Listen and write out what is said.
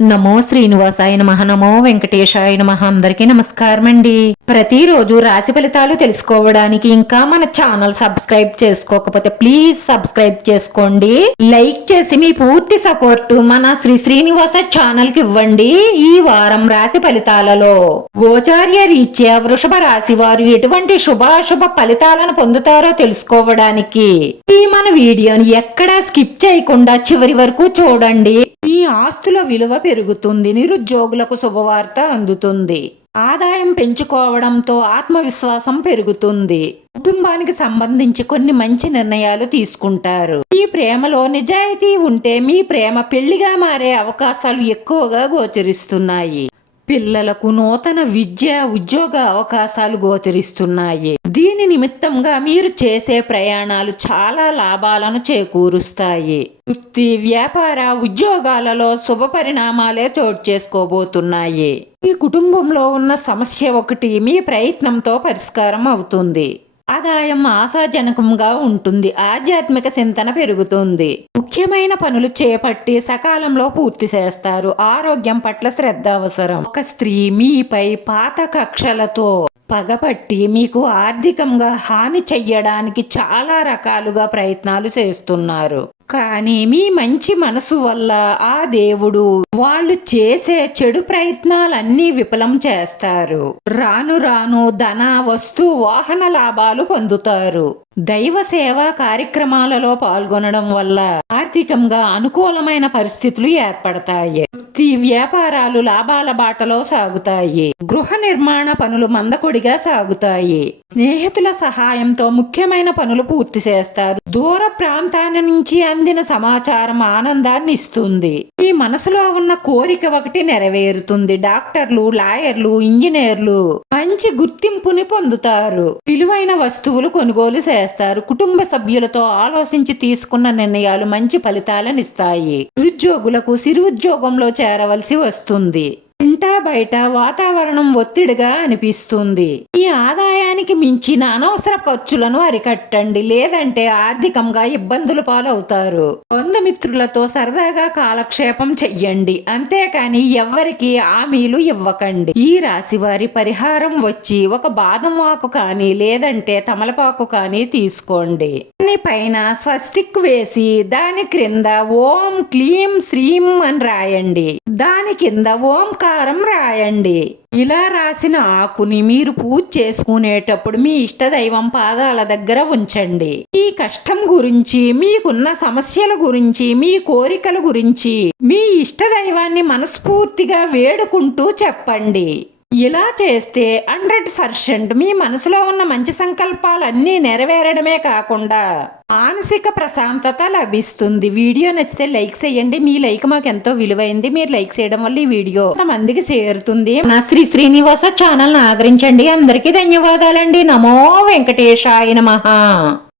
నమో శ్రీనివాసాయ నమః. నమో వెంకటేశాయ నమః. అందరికీ నమస్కారం అండి. ప్రతిరోజు రాశి ఫలితాలు తెలుసుకోవడానికి ఇంకా మన ఛానల్ సబ్స్క్రైబ్ చేసుకోకపోతే ప్లీజ్ సబ్స్క్రైబ్ చేసుకోండి. లైక్ చేసి మీ పూర్తి సపోర్ట్ మన శ్రీనివాస ఛానల్ కి ఇవ్వండి. ఈ వారం రాశి ఫలితాలలో గోచార్య రీత్యా వృషభ రాశి వారు ఎటువంటి శుభాశుభ ఫలితాలను పొందుతారో తెలుసుకోవడానికి ఈ మన వీడియోని ఎక్కడా స్కిప్ చేయకుండా చివరి వరకు చూడండి. మీ ఆస్తుల విలువ పెరుగుతుంది. నిరుద్యోగులకు శుభవార్త అందుతుంది. ఆదాయం పెంచుకోవడంతో ఆత్మవిశ్వాసం పెరుగుతుంది. కుటుంబానికి సంబంధించి కొన్ని మంచి నిర్ణయాలు తీసుకుంటారు. మీ ప్రేమలో నిజాయితీ ఉంటే మీ ప్రేమ పెళ్లిగా మారే అవకాశాలు ఎక్కువగా గోచరిస్తున్నాయి. పిల్లలకు నూతన విద్య ఉద్యోగ అవకాశాలు గోచరిస్తున్నాయి. దీని నిమిత్తంగా మీరు చేసే ప్రయాణాలు చాలా లాభాలను చేకూరుస్తాయి. వృత్తి వ్యాపార ఉద్యోగాలలో శుభ పరిణామాలే చోటు చేసుకోబోతున్నాయి. మీ కుటుంబంలో ఉన్న సమస్య ఒకటి మీ ప్రయత్నంతో పరిష్కారం అవుతుంది. ఆదాయం ఆశాజనకంగా ఉంటుంది. ఆధ్యాత్మిక చింతన పెరుగుతుంది. ముఖ్యమైన పనులు చేపట్టి సకాలంలో పూర్తి చేస్తారు. ఆరోగ్యం పట్ల శ్రద్ధ అవసరం. ఒక స్త్రీ మీపై పాత కక్షలతో పగపట్టి మీకు ఆర్థికంగా హాని చెయ్యడానికి చాలా రకాలుగా ప్రయత్నాలు చేస్తున్నారు. కానీ మీ మంచి మనసు వల్ల ఆ దేవుడు వాళ్ళు చేసే చెడు ప్రయత్నాలన్నీ విఫలం చేస్తారు. రాను రాను ధన వస్తు వాహన లాభాలు పొందుతారు. దైవ సేవా కార్యక్రమాలలో పాల్గొనడం వల్ల ఆర్థికంగా అనుకూలమైన పరిస్థితులు ఏర్పడతాయి. వృత్తి వ్యాపారాలు లాభాల బాటలో సాగుతాయి. గృహ నిర్మాణ పనులు మందకొడిగా సాగుతాయి. స్నేహితుల సహాయంతో ముఖ్యమైన పనులు పూర్తి చేస్తారు. దూర ప్రాంతాల నుంచి అందిన సమాచారం ఆనందాన్ని ఇస్తుంది. మీ మనసులో ఉన్న కోరిక ఒకటి నెరవేరుతుంది. డాక్టర్లు, లాయర్లు, ఇంజనీర్లు మంచి గుర్తింపుని పొందుతారు. విలువైన వస్తువులు కొనుగోలు చేస్తారు. కుటుంబ సభ్యులతో ఆలోచించి తీసుకున్న నిర్ణయాలు మంచి ఫలితాలను ఇస్తాయి. నిరుద్యోగులకు సిరి ఉద్యోగంలో చేరవలసి వస్తుంది. ఇంటా బయట వాతావరణం ఒత్తిడిగా అనిపిస్తుంది. ఈ ఆదాయానికి మించిన అనవసర ఖర్చులను అరికట్టండి, లేదంటే ఆర్థికంగా ఇబ్బందులు పాలవుతారు. బంధుమిత్రులతో సరదాగా కాలక్షేపం చెయ్యండి, అంతేకాని ఎవ్వరికి హామీలు ఇవ్వకండి. ఈ రాశి వారి పరిహారం వచ్చి ఒక బాదం ఆకు కానీ లేదంటే తమలపాకు కానీ తీసుకోండి. పైన స్వస్తిక్ వేసి దాని క్రింద ఓం క్లీం శ్రీం అని రాయండి. దాని కింద ఓంకారం రాయండి. ఇలా రాసిన ఆకుని మీరు పూజ చేసుకునేటప్పుడు మీ ఇష్టదైవం పాదాల దగ్గర ఉంచండి. మీ కష్టం గురించి, మీకున్న సమస్యల గురించి, మీ కోరికల గురించి మీ ఇష్టదైవాన్ని మనస్ఫూర్తిగా వేడుకుంటూ చెప్పండి. ఇలా చేస్తే 100% మీ మనసులో ఉన్న మంచి సంకల్పాలన్నీ నెరవేరడమే కాకుండా మానసిక ప్రశాంతత లభిస్తుంది. వీడియో నచ్చితే లైక్ చేయండి. మీ లైక్ మాకు ఎంతో విలువైంది. మీరు లైక్ చేయడం వల్ల ఈ వీడియో మందికి చేరుతుంది. నా శ్రీనివాస ఛానల్ ఆదరించండి. అందరికీ ధన్యవాదాలండి. నమో వెంకటేశాయ నమః.